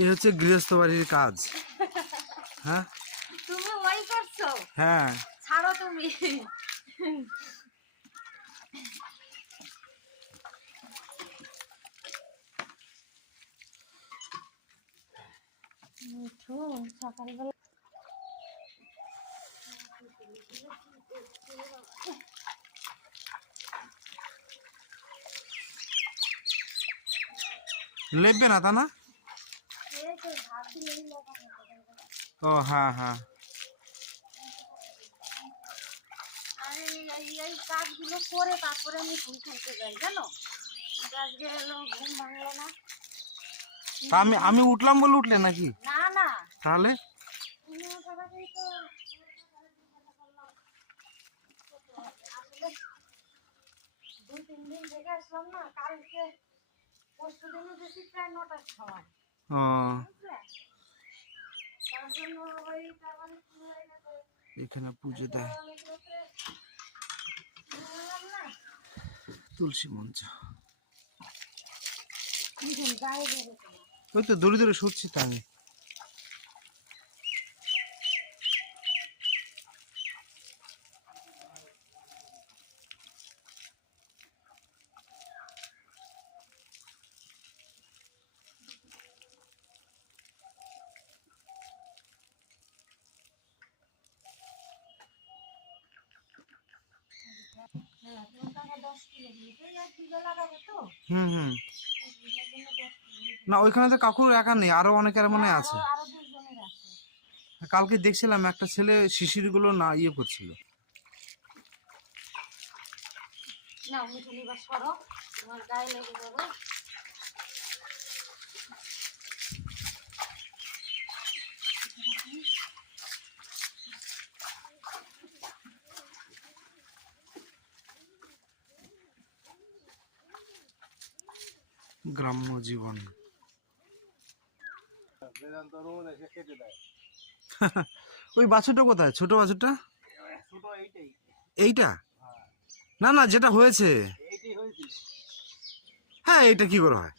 এই হচ্ছে গৃহস্থ বাড়ির কাজ। হ্যাঁ তুমি ওই করছো, হ্যাঁ ছাড়ো তুমি। মিঠু সকালবেলা লেপবে না তা না? ও হ্যাঁ হ্যাঁ। এই কাজগুলো করে তারপরে আমি ঘুম খেলতে যাই, জানো? আজকে হলো ঘুম ভাঙলো না। তা আমি উঠলাম বলে উঠলে নাকি? না না, তাহলে তুমি ওঠার আগেই তো আসলে 2-3 দিন থেকে আসলাম না, কালকে পরশু দিনও গেছি প্রায় 9টার সময়, ও বুঝলে? তার জন্য ওই তারপরে কি হয়ে গেছে, এখানে পুজো দেয় অনেক লোকে বললাম না তুলসী মঞ্চ। গায়ে বেরোতে না। ওই তো দূরে দূরে সরছি তো আমি। হ্যাঁ, তোমার টাকা 10 কিলো দিয়েছে, এক বিঘা লাগাবে তো, হুম হুম। এক বিঘার জন্য 10 কিলো। না ওইখানে তো কাকুর একা নেই, আরো অনেকের মনে হয় আছে। আরো 2 জনের আছে। কালকে দেখছিলাম একটা ছেলে শিশিরগুলো না ইয়ে করছিল। না মিঠুলি বা সরো, তোমার গায়ে লেগে যাবে। গ্রাম্য জীবন। ওই বাছুরটা কোথায়, ছোট বাছুরটা? এইটা না না, যেটা হয়েছে। হ্যাঁ এইটা কি করে হয়?